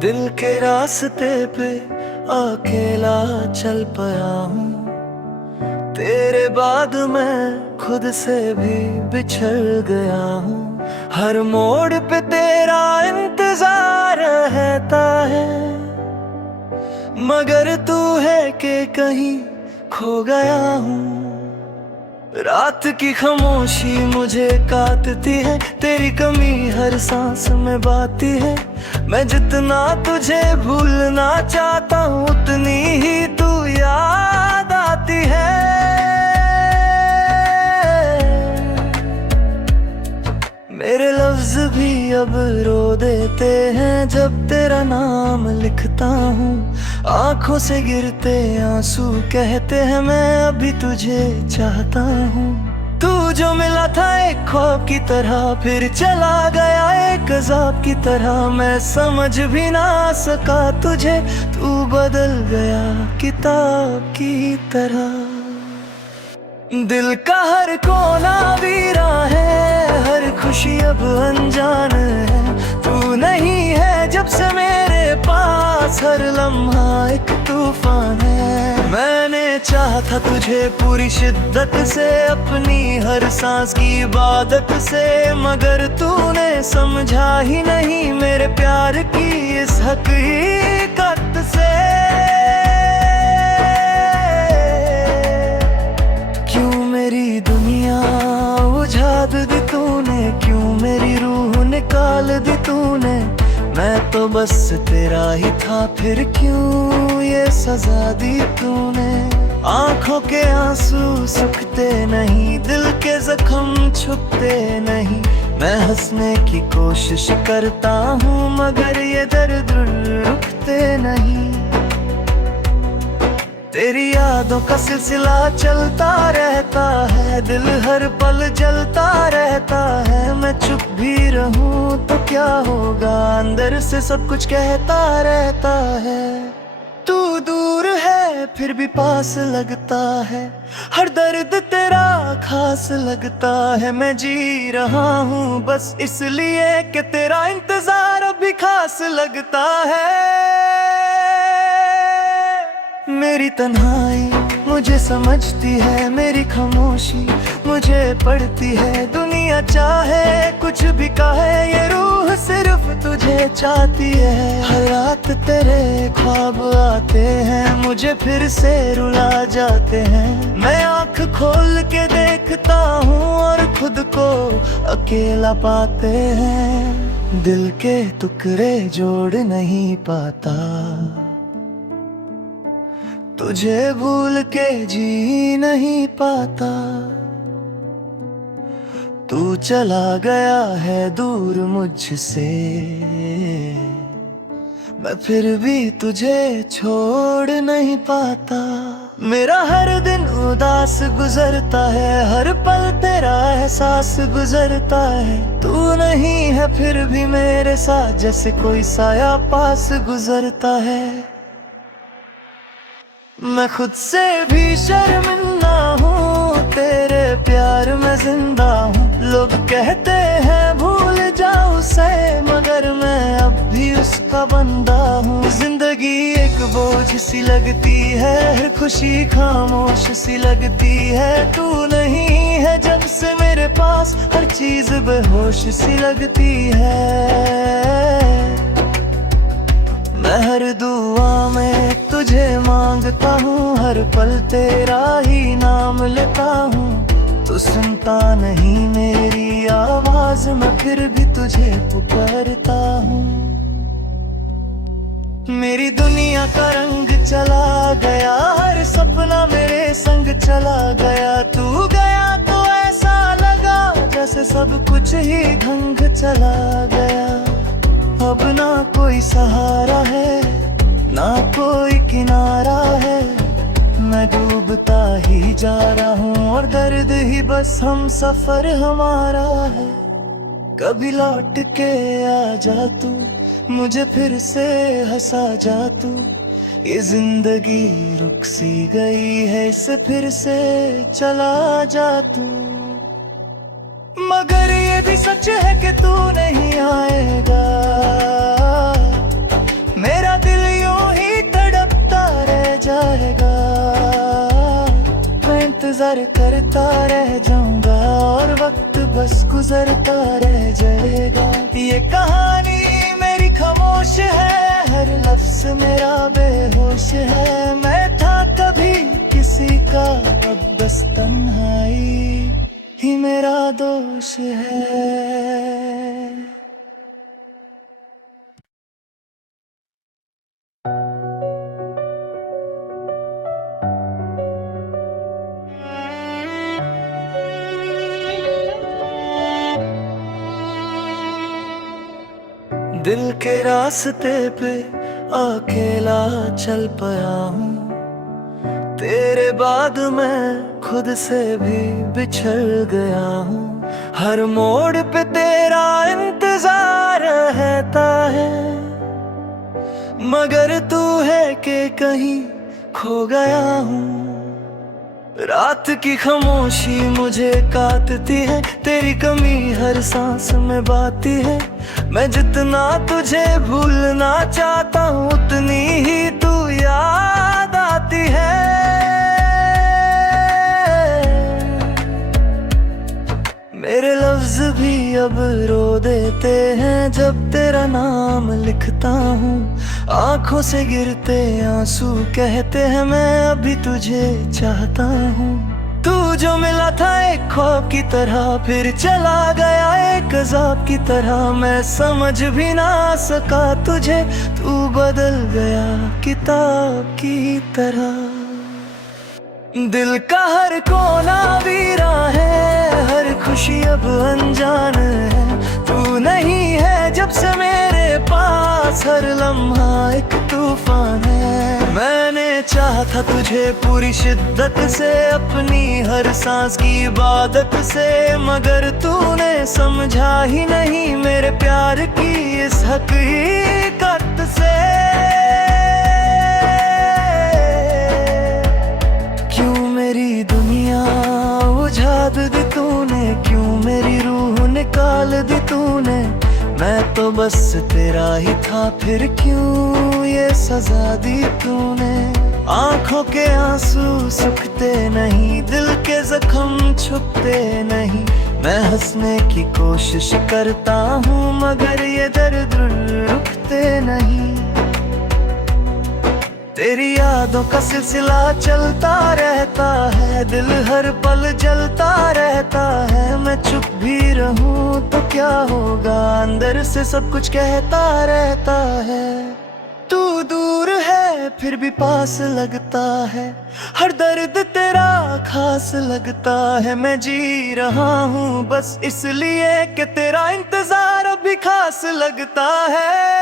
दिल के रास्ते पे अकेला चल पड़ा हूँ। तेरे बाद मैं खुद से भी बिछड़ गया हूँ। हर मोड़ पे तेरा इंतजार रहता है, मगर तू है कि कहीं खो गया हूँ। रात की खामोशी मुझे काटती है, तेरी कमी हर सांस में बाती है। मैं जितना तुझे भूलना चाहता हूँ, उतनी ही तू याद आती है। मेरे लफ्ज भी अब रो देते हैं जब तेरा नाम लिखता हूँ। आंखों से गिरते आंसू कहते हैं मैं अभी तुझे चाहता हूँ। तू जो मिला था एक ख्वाब की तरह, फिर चला गया एक अज़ाब की तरह। मैं समझ भी ना सका तुझे, तू बदल गया किताब की तरह। दिल का हर कोना वीरा है, हर खुशी अब अनजान है। तू नहीं है जब से मेरे पास, हर लम्हा एक तूफान है। मैंने चाहा था तुझे पूरी शिद्दत से, अपनी हर सांस की इबादत से, मगर तूने समझा ही नहीं मेरे प्यार की इस हकीकत से। मेरी दुनिया उजाड़ दी तूने, क्यों मेरी रूह निकाल दी तूने। मैं तो बस तेरा ही था, फिर क्यों ये सजा दी तूने। आंखों के आंसू सूखते नहीं, दिल के जख्म छुपते नहीं। मैं हंसने की कोशिश करता हूँ, मगर ये दर्द रुकते नहीं। तेरी यादों का सिलसिला चलता रहता है, दिल हर पल जलता रहता है। मैं चुप भी रहूं तो क्या होगा, अंदर से सब कुछ कहता रहता है। तू दूर है फिर भी पास लगता है, हर दर्द तेरा खास लगता है। मैं जी रहा हूँ बस इसलिए कि तेरा इंतजार अभी खास लगता है। मेरी तन्हाई मुझे समझती है, मेरी खामोशी मुझे पढ़ती है। दुनिया चाहे कुछ भी कहे, ये रूह सिर्फ तुझे चाहती है। हर रात तेरे ख्वाब आते हैं, मुझे फिर से रुला जाते हैं। मैं आँख खोल के देखता हूँ और खुद को अकेला पाते हैं। दिल के टुकड़े जोड़ नहीं पाता, तुझे भूल के जी नहीं पाता। तू चला गया है दूर मुझसे, मैं फिर भी तुझे छोड़ नहीं पाता। मेरा हर दिन उदास गुजरता है, हर पल तेरा एहसास गुजरता है। तू नहीं है फिर भी मेरे साथ, जैसे कोई साया पास गुजरता है। मैं खुद से भी शर्मिंदा हूँ, तेरे प्यार में जिंदा हूँ। लोग कहते हैं भूल जाऊँ उसे, मगर मैं अब भी उसका बंदा हूँ। जिंदगी एक बोझ सी लगती है, हर खुशी खामोश सी लगती है। तू नहीं है जब से मेरे पास, हर चीज बेहोश सी लगती है। मैं हर दुआ में तुझे मांगता हूँ, हर पल तेरा ही नाम लेता हूँ। तू सुनता नहीं मेरी आवाज, मैं फिर भी तुझे पुकारता हूँ। मेरी दुनिया का रंग चला गया, हर सपना मेरे संग चला गया। तू गया तो ऐसा लगा जैसे सब कुछ ही ढंग चला गया। अब ना कोई सहारा है, ना कोई किनारा है। मैं डूबता ही जा रहा हूँ और दर्द ही बस हम सफर हमारा है। कभी लौट के आ जा तू, मुझे फिर से हंसा जा तू। ये जिंदगी रुक सी गई है, इसे फिर से चला जा तू। मगर ये भी सच है कि तू नहीं आएगा, इंतजार करता रह जाऊंगा और वक्त बस गुजरता रह जाएगा। ये कहानी मेरी खामोश है, हर लफ्ज मेरा बेहोश है। मैं था कभी किसी का, अब बस तन्हाई ही मेरा दोष है। दिल के रास्ते पे अकेला चल पाया हूँ, तेरे बाद मैं खुद से भी बिछड़ गया हूँ। हर मोड़ पे तेरा इंतजार रहता है, मगर तू है कि कहीं खो गया हूँ। रात की खामोशी मुझे काटती है, तेरी कमी हर सांस में बाती है। मैं जितना तुझे भूलना चाहता हूँ, उतनी ही तू याद आती है। मेरे लफ्ज भी अब रो देते हैं जब तेरा नाम लिखता हूँ। आंखों से गिरते आंसू कहते हैं मैं अभी तुझे चाहता हूँ। तू जो मिला था एक ख्वाब की तरह, फिर चला गया एक अज़ाब की तरह। मैं समझ भी ना सका तुझे, तू बदल गया किताब की तरह। दिल का हर कोना वीरा है, हर खुशी अब अनजान है। तू नहीं है जब से मेरे पास, हर लम्हा एक तूफान है। मैंने चाहा था तुझे पूरी शिद्दत से, अपनी हर सांस की इबादत से, मगर तूने समझा ही नहीं मेरे प्यार की इस हकीकत से। क्यों मेरी दुनिया उजाड़ दी तूने, क्यों मेरी रूह निकाल दी तूने। मैं तो बस तेरा ही था, फिर क्यों ये सजा दी तूने। आंखों के आंसू सूखते नहीं, दिल के जख्म छुपते नहीं। मैं हंसने की कोशिश करता हूँ, मगर ये दर्द रुकते नहीं। तेरी यादों का सिलसिला चलता रहता है, दिल हर पल जलता रहता है। मैं चुप भी रहूं तो क्या होगा, अंदर से सब कुछ कहता रहता है। तू दूर है फिर भी पास लगता है, हर दर्द तेरा खास लगता है। मैं जी रहा हूँ बस इसलिए कि तेरा इंतजार अभी खास लगता है।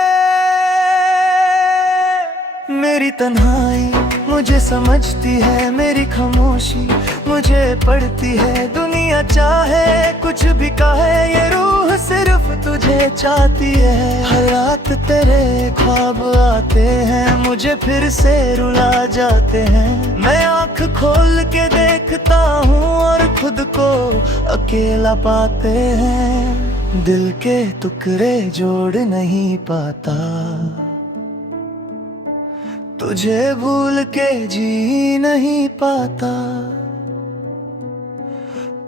मेरी तन्हाई मुझे समझती है, मेरी खामोशी मुझे पढ़ती है। दुनिया चाहे कुछ भी कहे, ये रूह सिर्फ तुझे चाहती है। हर रात तेरे ख्वाब आते हैं, मुझे फिर से रुला जाते हैं। मैं आँख खोल के देखता हूँ और खुद को अकेला पाते हैं। दिल के टुकड़े जोड़ नहीं पाता, तुझे भूल के जी नहीं पाता।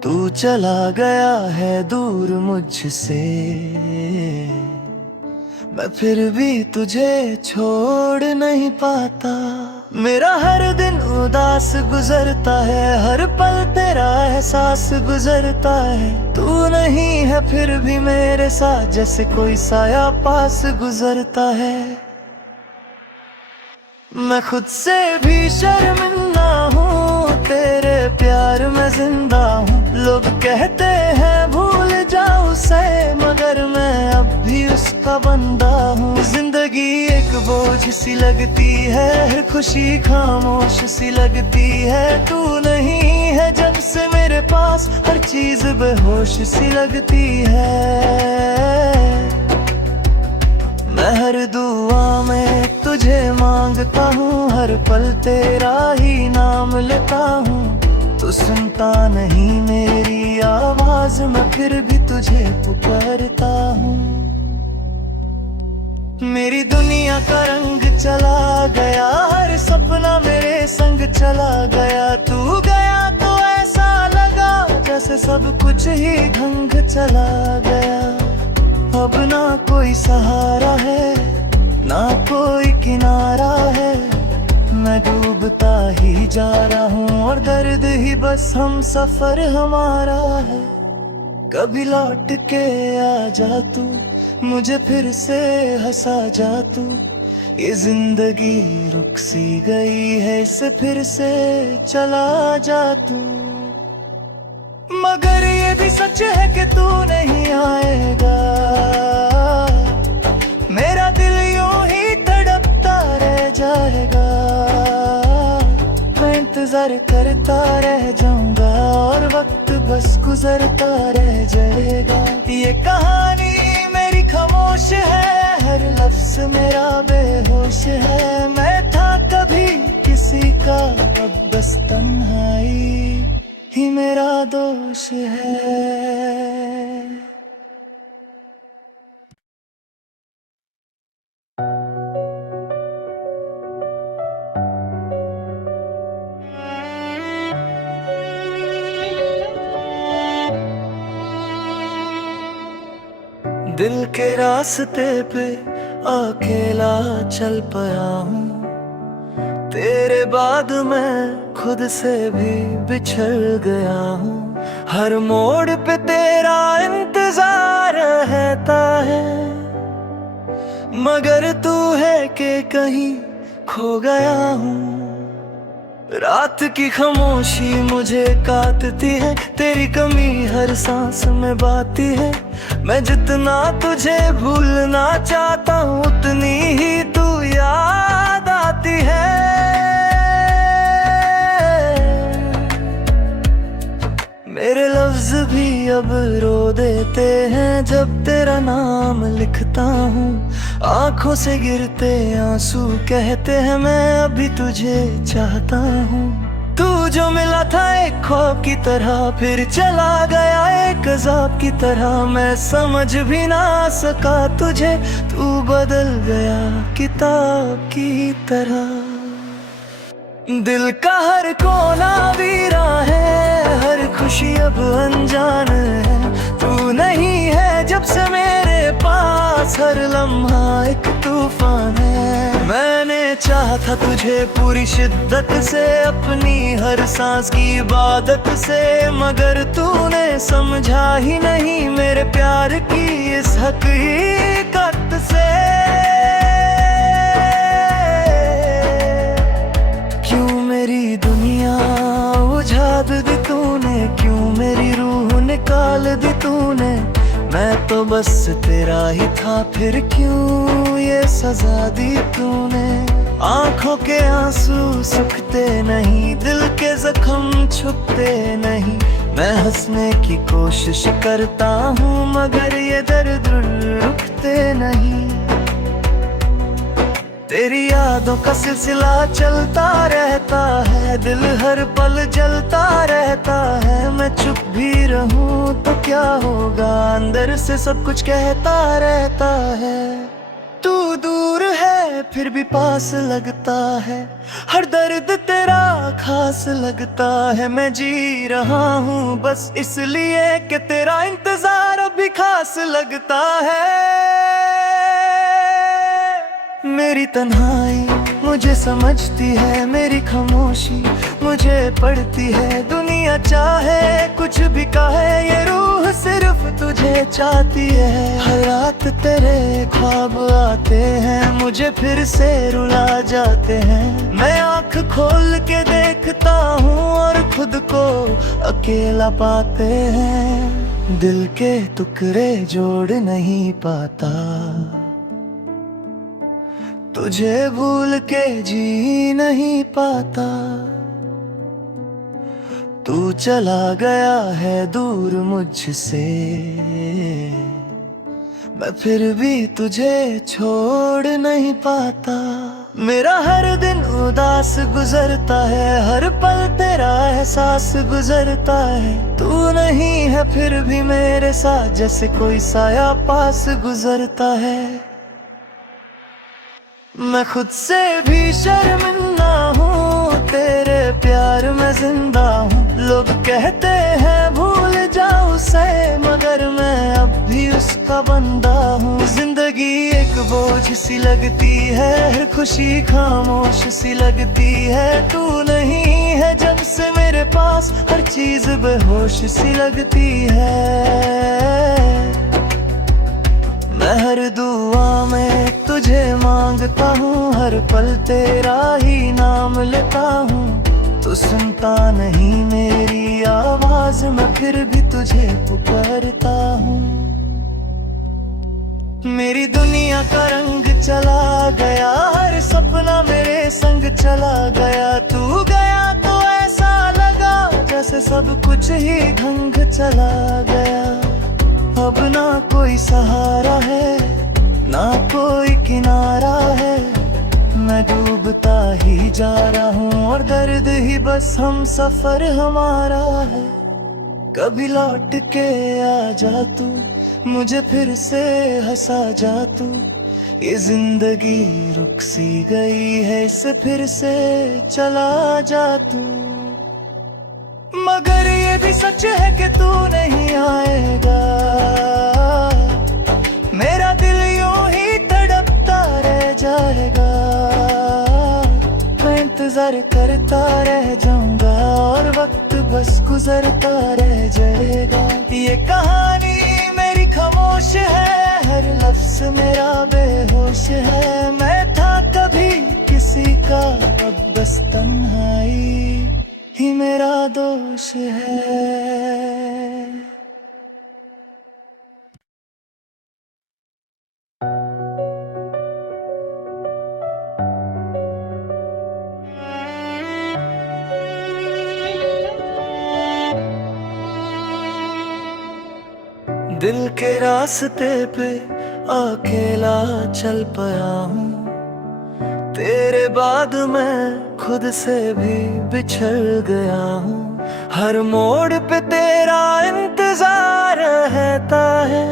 तू चला गया है दूर मुझसे, मैं फिर भी तुझे छोड़ नहीं पाता। मेरा हर दिन उदास गुजरता है, हर पल तेरा एहसास गुजरता है। तू नहीं है फिर भी मेरे साथ, जैसे कोई साया पास गुजरता है। मैं खुद से भी शर्मिंदा हूँ, तेरे प्यार में जिंदा हूँ। लोग कहते हैं भूल जाऊँ उसे, मगर मैं अब भी उसका बंदा हूँ। जिंदगी एक बोझ सी लगती है, हर खुशी खामोश सी लगती है। तू नहीं है जब से मेरे पास, हर चीज बेहोश सी लगती है। मैं हर दुआ में तुझे मांगता हूँ, हर पल तेरा ही नाम लेता हूँ। तू सुनता नहीं मेरी आवाज, मैं फिर भी तुझे पुकारता हूँ। मेरी दुनिया का रंग चला गया, हर सपना मेरे संग चला गया। तू गया तो ऐसा ही ढंग चला गया। अब ना कोई सहारा है, ना कोई किनारा है। मैं डूबता ही जा रहा हूँ और दर्द ही बस हम सफर हमारा है। कभी लौट के आ जा तू, मुझे फिर से हंसा जा तू। ये जिंदगी रुक सी गई है, इसे फिर से चला जा तू। मगर ये भी सच है कि तू नहीं आएगा। मेरा दिल यूं ही तड़पता रह जाएगा। मैं इंतजार करता रह जाऊंगा और वक्त बस गुजरता रह जाएगा। ये कहानी मेरी खामोश है, हर लफ्ज मेरा बेहोश है। मैं था कभी किसी का, अब बस तन्हाई ही मेरा दोष है। दिल के रास्ते पे अकेला चल पाया हूँ। तेरे बाद मैं खुद से भी बिछड़ गया हूँ। हर मोड़ पे तेरा इंतजार रहता है, मगर तू है कि कहीं खो गया हूँ। रात की खामोशी मुझे काटती है, तेरी कमी हर सांस में बाती है। मैं जितना तुझे भूलना चाहता हूँ, उतनी ही तू याद आती है। मेरे लफ्ज भी अब रो देते हैं जब तेरा नाम लिखता हूँ। आंखों से गिरते आंसू कहते हैं मैं अभी तुझे चाहता हूँ। तू जो मिला था एक ख्वाब की तरह, फिर चला गया एक अज़ाब की तरह। मैं समझ भी ना सका तुझे, तू बदल गया किताब की तरह। दिल का हर कोना वीरा है, हर खुशी अब अनजान है। तू नहीं है जब से मेरे पास, हर लम्हा एक तूफान है। मैंने चाहा था तुझे पूरी शिद्दत से, अपनी हर सांस की इबादत से। मगर तूने समझा ही नहीं मेरे प्यार की इस हकीकत से। क्यों मेरी दुनिया उजाड़ दी तूने, क्यों मेरी रूह निकाल दी तूने। मैं तो बस तेरा ही था, फिर क्यों ये सजा दी तूने। आंखों के आंसू सूखते नहीं, दिल के जख्म छुपते नहीं। मैं हंसने की कोशिश करता हूँ, मगर ये दर्द रुकते नहीं। तेरी यादों का सिलसिला चलता रहता है, दिल हर पल जलता रहता है। मैं चुप भी रहूं तो क्या होगा, अंदर से सब कुछ कहता रहता है। तू दूर है फिर भी पास लगता है, हर दर्द तेरा खास लगता है। मैं जी रहा हूँ बस इसलिए कि तेरा इंतजार अभी खास लगता है। मेरी तन्हाई मुझे समझती है, मेरी खामोशी मुझे पड़ती है। दुनिया चाहे कुछ भी कहे, ये रूह सिर्फ तुझे चाहती है। हर रात तेरे ख्वाब आते हैं, मुझे फिर से रुला जाते हैं। मैं आँख खोल के देखता हूँ और खुद को अकेला पाते हैं। दिल के टुकड़े जोड़ नहीं पाता, तुझे भूल के जी नहीं पाता। तू चला गया है दूर मुझसे, मैं फिर भी तुझे छोड़ नहीं पाता। मेरा हर दिन उदास गुजरता है, हर पल तेरा एहसास गुजरता है। तू नहीं है फिर भी मेरे साथ, जैसे कोई साया पास गुजरता है। मैं खुद से भी शर्मिंदा हूँ, तेरे प्यार में जिंदा हूँ। लोग कहते हैं भूल जाऊँ से, उसका बंदा हूँ। जिंदगी एक बोझ सी लगती है, हर खुशी खामोश सी लगती है। तू नहीं है जब से मेरे पास, हर चीज बेहोश सी लगती है। मैं हर दुआ में तुझे मांगता हूँ, हर पल तेरा ही नाम लेता हूँ। तू सुनता नहीं मेरी आवाज, मैं फिर भी तुझे पुकारता हूँ। मेरी दुनिया का रंग चला गया, हर सपना मेरे संग चला गया। तू गया तो ऐसा लगा जैसे सब कुछ ही ढंग चला गया। अब ना कोई सहारा है, ना कोई किनारा है। मैं डूबता ही जा रहा हूँ और दर्द ही बस हम सफर हमारा है। कभी लौट के आ जा तू, मुझे फिर से हंसा जा तू। ये जिंदगी रुक सी गई है, इसे फिर से चला जा तू। मगर ये भी सच है कि तू नहीं आएगा। मेरा दिल यूं ही तड़पता रह जाएगा। मैं इंतजार करता रह जाऊंगा और वक्त बस गुजरता रह जाएगा। ये कहानी मेरी खामोश है, हर लफ्ज मेरा बेहोश है। मैं था कभी किसी का, अब बस तन्हाई ही मेरा दोष है। दिल के रास्ते पे अकेला चल पाया हूँ। तेरे बाद मैं खुद से भी बिछड़ गया हूँ। हर मोड़ पे तेरा इंतजार रहता है,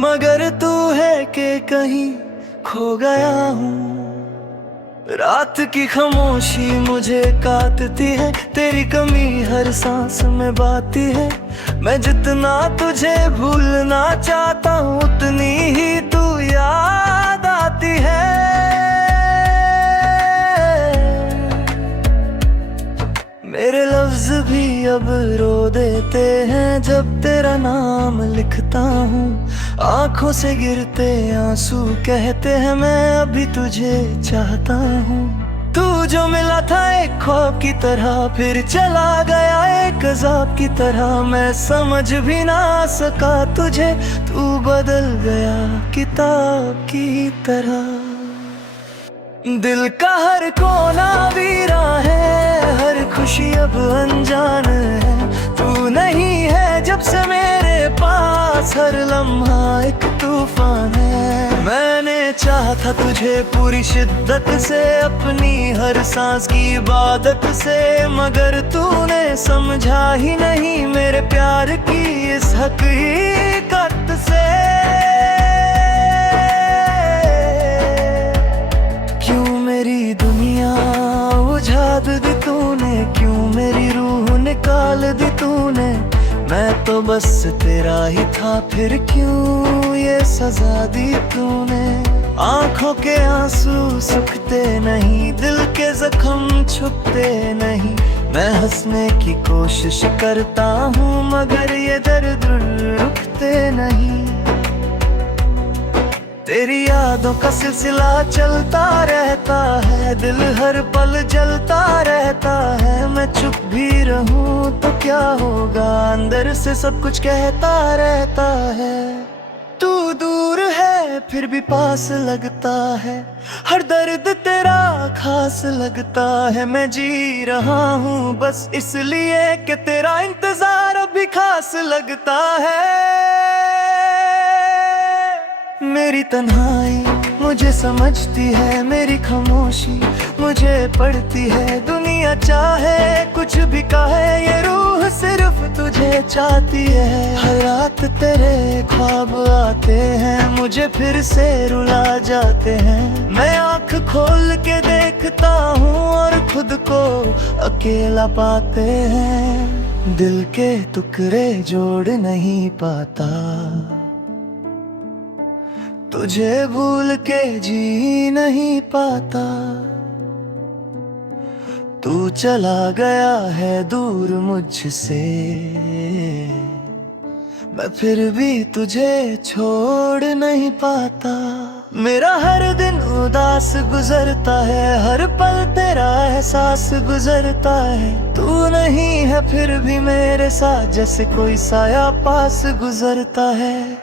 मगर तू है कि कहीं खो गया हूँ। रात की खामोशी मुझे काटती है, तेरी कमी हर सांस में बाती है। मैं जितना तुझे भूलना चाहता हूँ, उतनी ही तू याद आती है। मेरे लफ्ज भी अब रो देते हैं जब तेरा नाम लिखता हूँ। आंखों से गिरते आंसू कहते हैं मैं अभी तुझे चाहता हूँ। तू जो मिला था एक ख्वाब की तरह, फिर चला गया एक अज़ाब की तरह। मैं समझ भी ना सका तुझे, तू बदल गया किताब की तरह। दिल का हर कोना वीरा है, हर खुशी अब अनजान है। तू नहीं है जब से मेरे पास, हर लम्हा एक तूफान है। मैंने चाहा था तुझे पूरी शिद्दत से, अपनी हर सांस की इबादत से। मगर तूने समझा ही नहीं मेरे प्यार की इस हकीकत से। क्यों मेरी दुनिया उजाड़ दी तूने, क्यों मेरी रूह निकाल दी तूने। मैं तो बस तेरा ही था, फिर क्यों ये सजा दी तूने। आंखों के आंसू सूखते नहीं, दिल के जख्म छुपते नहीं। मैं हंसने की कोशिश करता हूँ, मगर ये दर्द रुकते नहीं। तेरी यादों का सिलसिला चलता रहता है, दिल हर पल जलता रहता है। मैं चुप भी रहूं तो क्या होगा, अंदर से सब कुछ कहता रहता है। तू दूर है फिर भी पास लगता है, हर दर्द तेरा खास लगता है। मैं जी रहा हूँ बस इसलिए कि तेरा इंतजार अभी खास लगता है। मेरी तन्हाई मुझे समझती है, मेरी खामोशी मुझे पढ़ती है। दुनिया चाहे कुछ भी कहे, ये रूह सिर्फ तुझे चाहती है। हर रात तेरे ख्वाब आते हैं, मुझे फिर से रुला जाते हैं। मैं आँख खोल के देखता हूँ और खुद को अकेला पाते हैं। दिल के टुकड़े जोड़ नहीं पाता, तुझे भूल के जी नहीं पाता। तू चला गया है दूर मुझसे, मैं फिर भी तुझे छोड़ नहीं पाता। मेरा हर दिन उदास गुजरता है, हर पल तेरा एहसास गुजरता है। तू नहीं है फिर भी मेरे साथ, जैसे कोई साया पास गुजरता है।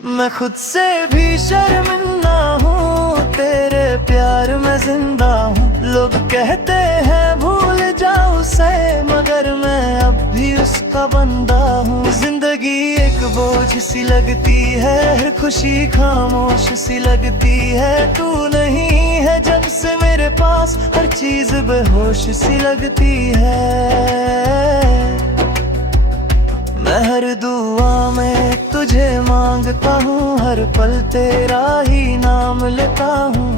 मैं खुद से भी शर्मिंदा हूँ, तेरे प्यार में जिंदा हूँ। लोग कहते हैं भूल जाऊँ उसे, मगर मैं अब भी उसका बंदा हूँ। जिंदगी एक बोझ सी लगती है, हर खुशी खामोश सी लगती है। तू नहीं है जब से मेरे पास, हर चीज बेहोश सी लगती है। मैं हर दुआ में तुझे मांगता हूँ, हर पल तेरा ही नाम लेता हूँ।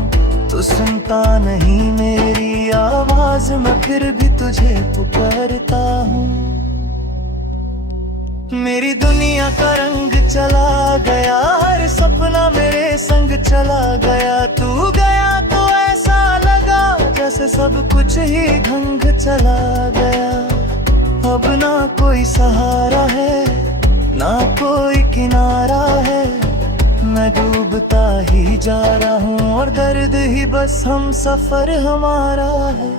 तू सुनता नहीं मेरी आवाज, मैं फिर भी तुझे पुकारता हूँ। मेरी दुनिया का रंग चला गया, हर सपना मेरे संग चला गया। तू गया तो ऐसा लगा जैसे सब कुछ ही ढंग चला गया। अब ना कोई सहारा है, ना कोई किनारा है। मैं डूबता ही जा रहा हूँ और दर्द ही बस हम सफर हमारा है।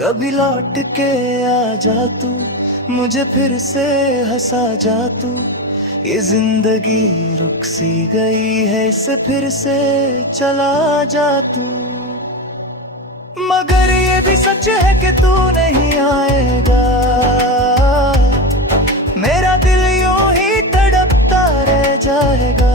कभी लौट के आ जा तू, मुझे फिर से हंसा जा तू। ये जिंदगी रुक सी गई है, इसे फिर से चला जा तू। मगर ये भी सच है कि तू नहीं आएगा, मेरा दिल यूं ही तड़पता रह जाएगा।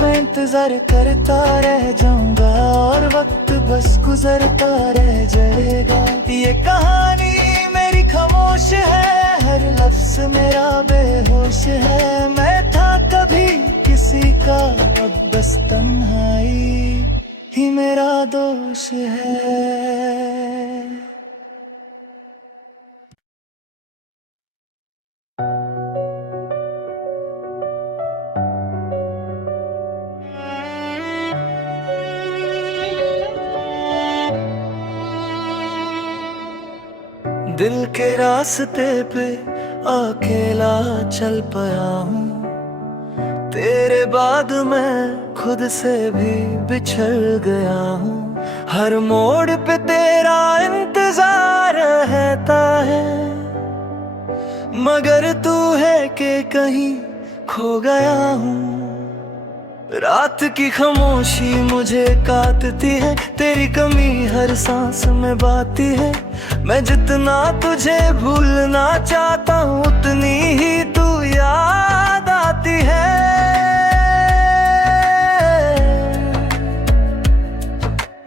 मैं इंतजार करता रह जाऊंगा और वक्त बस गुजरता रह जाएगा। ये कहानी मेरी खामोश है, हर लफ्ज मेरा बेहोश है। मैं था कभी किसी का, अब बस तन्हाई ही मेरा दोष है। दिल के रास्ते पे अकेला चल पाया हूँ, तेरे बाद मैं खुद से भी बिछड़ गया हूँ। हर मोड़ पे तेरा इंतजार रहता है, मगर तू है कि कहीं खो गया हूँ। रात की खामोशी मुझे काटती है, तेरी कमी हर सांस में बाती है। मैं जितना तुझे भूलना चाहता हूँ, उतनी ही तू याद आती है।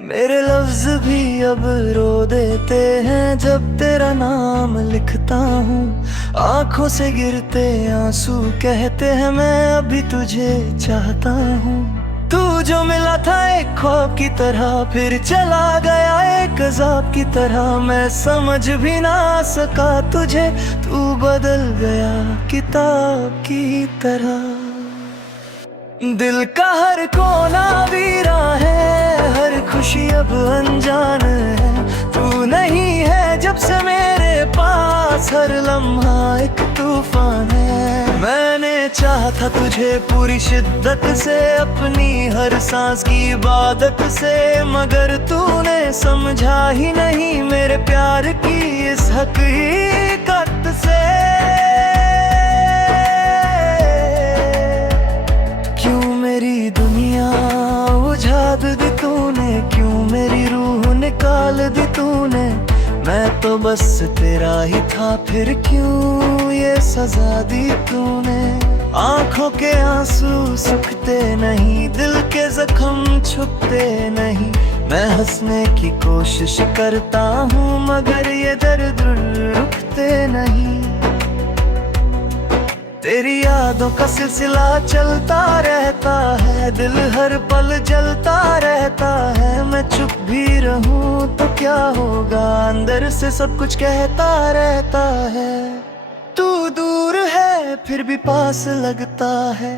मेरे लफ्ज भी अब रो देते हैं जब तेरा नाम लिखता हूँ। आंखों से गिरते आंसू कहते हैं मैं अभी तुझे चाहता हूँ। तू जो मिला था एक ख्वाब की तरह, फिर चला गया एक अज़ाब की तरह। मैं समझ भी ना सका तुझे, तू बदल गया किताब की तरह। दिल का हर कोना वीरा है, हर खुशी अब अनजान है। तू नहीं है जब से मेरे पास, हर लम्हा एक तूफान है। मैंने चाहा था तुझे पूरी शिद्दत से, अपनी हर सांस की इबादत से। मगर तूने समझा ही नहीं मेरे प्यार की इस हकीकत से। क्यों मेरी दुनिया उजाड़ दी तूने, क्यों मेरी रूह निकाल दी तूने। मैं तो बस तेरा ही था, फिर क्यों ये सजा दी तूने। आंखों के आंसू सूखते नहीं, दिल के जख्म छुपते नहीं। मैं हंसने की कोशिश करता हूँ, मगर ये दर्द रुकते नहीं। तेरी यादों का सिलसिला चलता रहता है, दिल हर पल जलता रहता रहता है। मैं चुप भी रहूं तो क्या होगा, अंदर से सब कुछ कहता रहता है। तू दूर है फिर भी पास लगता है,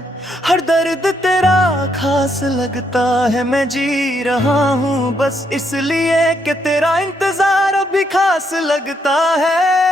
हर दर्द तेरा खास लगता है। मैं जी रहा हूँ बस इसलिए कि तेरा इंतजार अभी खास लगता है।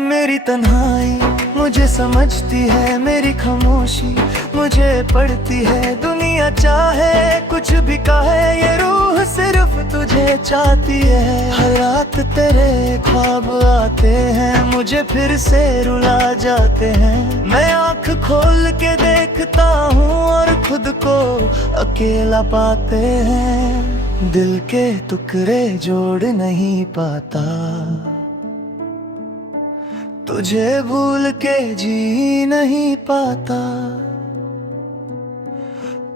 मेरी तन्हाई मुझे समझती है, मेरी खामोशी मुझे पढ़ती है। दुनिया चाहे कुछ भी कहे, ये रूह सिर्फ तुझे चाहती है। हर रात तेरे ख्वाब आते हैं, मुझे फिर से रुला जाते हैं। मैं आँख खोल के देखता हूँ और खुद को अकेला पाते हैं। दिल के टुकड़े जोड़ नहीं पाता, तुझे भूल के जी नहीं पाता।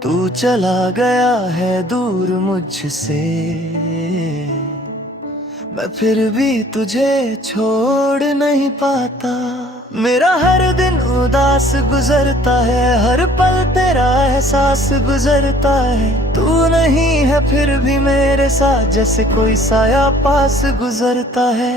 तू चला गया है दूर मुझसे, मैं फिर भी तुझे छोड़ नहीं पाता। मेरा हर दिन उदास गुजरता है, हर पल तेरा एहसास गुजरता है। तू नहीं है फिर भी मेरे साथ, जैसे कोई साया पास गुजरता है।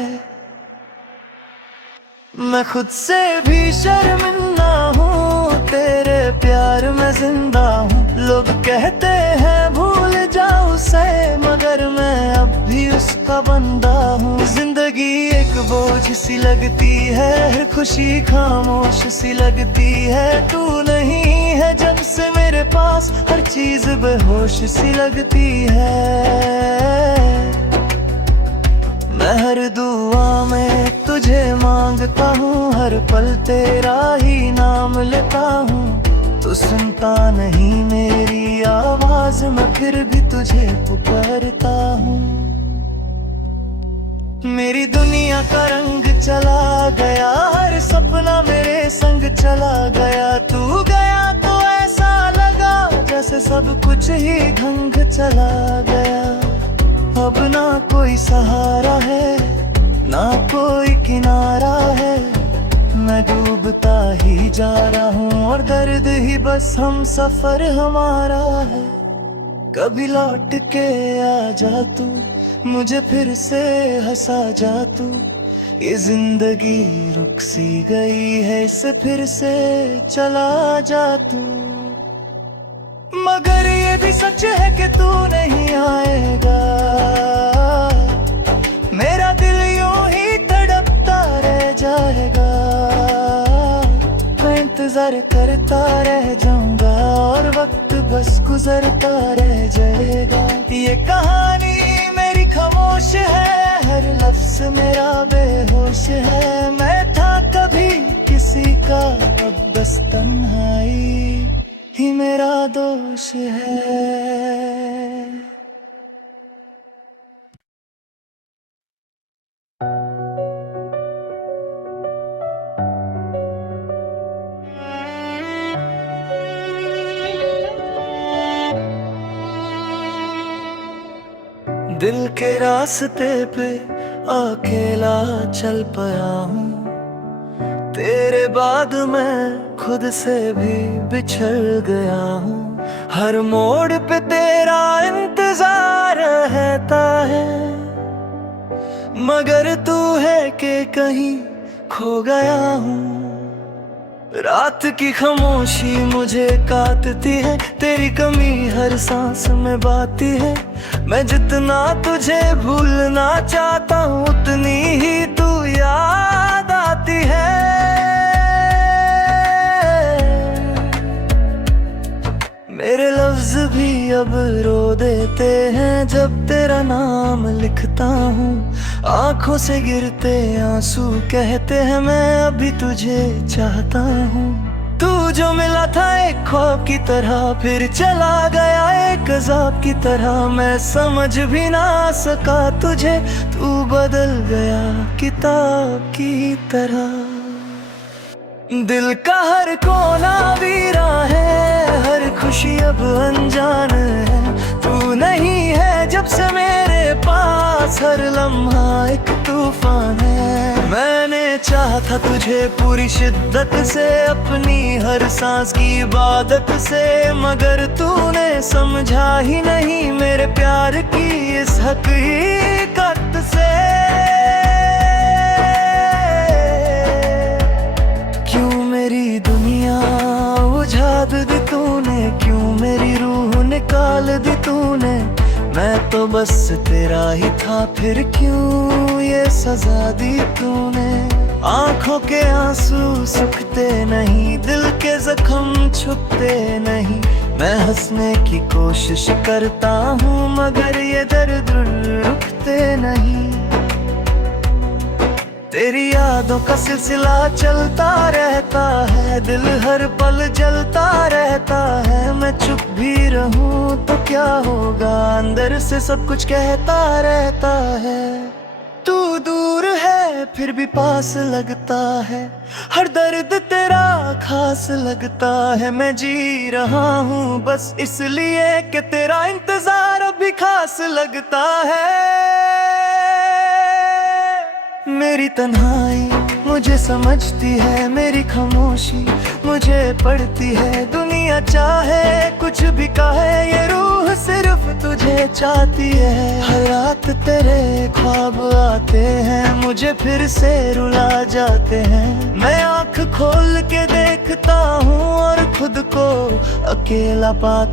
मैं खुद से भी शर्मिंदा हूँ, तेरे प्यार में जिंदा हूँ। लोग कहते हैं भूल जाऊँ उसे, मगर मैं अब भी उसका बंदा हूँ। जिंदगी एक बोझ सी लगती है, हर खुशी खामोश सी लगती है। तू नहीं है जब से मेरे पास, हर चीज बेहोश सी लगती है। मैं हर दुआ में तुझे मांगता हूँ, हर पल तेरा ही नाम लेता हूँ। तू सुनता नहीं मेरी आवाज, मैं फिर भी तुझे पुकारता हूँ। मेरी दुनिया का रंग चला गया, हर सपना मेरे संग चला गया। तू गया तो ऐसा लगा जैसे सब कुछ ही ढंग चला गया। अब ना कोई सहारा है, ना कोई किनारा है। मैं डूबता ही जा रहा हूँ और दर्द ही बस हम सफर हमारा है। कभी लौट के आ जा तू, मुझे फिर से हंसा जा तू। ये जिंदगी रुक सी गई है, इसे फिर से चला जा तू। मगर ये भी सच है कि तू नहीं आएगा, मेरा दिल यूं ही तड़पता रह जाएगा। मैं इंतजार करता रह जाऊंगा और वक्त बस गुजरता रह जाएगा। ये कहानी मेरी खामोश है, हर लफ्ज मेरा बेहोश है। मैं था कभी किसी का, अब बस तन्हाई ही मेरा दोष है। दिल के रास्ते पे अकेला चल पाया हूँ, तेरे बाद मैं खुद से भी बिछड़ गया हूँ। हर मोड़ पे तेरा इंतजार रहता है, मगर तू है कि कहीं खो गया हूँ। रात की खामोशी मुझे काटती है, तेरी कमी हर सांस में बाती है। मैं जितना तुझे भूलना चाहता हूँ, उतनी ही तू याद आती है। मेरे लफ्ज भी अब रो देते हैं जब तेरा नाम लिखता हूँ। आंखों से गिरते आंसू कहते हैं मैं अभी तुझे चाहता हूँ। तू जो मिला था एक ख्वाब की तरह, फिर चला गया एक अज़ाब की तरह। मैं समझ भी ना सका तुझे, तू बदल गया किताब की तरह। दिल का हर कोना वीरा है, हर खुशी अब अनजान है। तू नहीं है जब से मेरे पास, हर लम्हा एक तूफान है। मैंने चाहा था तुझे पूरी शिद्दत से, अपनी हर सांस की इबादत से, मगर तूने समझा ही नहीं मेरे प्यार की इस हकीकत से। क्यों मेरी दुनिया उजाड़ दी तूने, क्यों मेरी रूह निकाल दी तूने, मैं तो बस तेरा ही था, फिर क्यों ये सजा दी तूने। आंखों के आंसू सूखते नहीं, दिल के जख्म छुपते नहीं, मैं हंसने की कोशिश करता हूँ मगर ये दर्द रुकते नहीं। तेरी यादों का सिलसिला चलता रहता है, दिल हर पल जलता रहता है, मैं चुप भी रहूं तो क्या होगा, अंदर से सब कुछ कहता रहता है। तू दूर है फिर भी पास लगता है, हर दर्द तेरा खास लगता है, मैं जी रहा हूँ बस इसलिए कि तेरा इंतजार अभी खास लगता है। मेरी तन्हाई मुझे समझती है, मेरी खामोशी मुझे पढ़ती है, दुनिया चाहे कुछ भी कहे ये रूह सिर्फ तुझे चाहती है। हर रात तेरे ख्वाब आते हैं, मुझे फिर से रुला जाते हैं, मैं आँख खोल के देखता हूँ और खुद को अकेला पाता